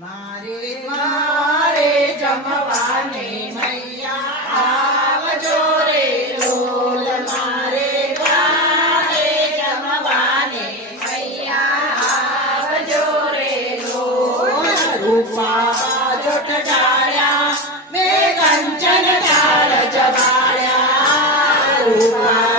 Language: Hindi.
मारे मारे जमवानी मैया जोरे मारे। मारे जमवानी मैया जोरे लोल रूपा जो टारा मे कंचन อุปา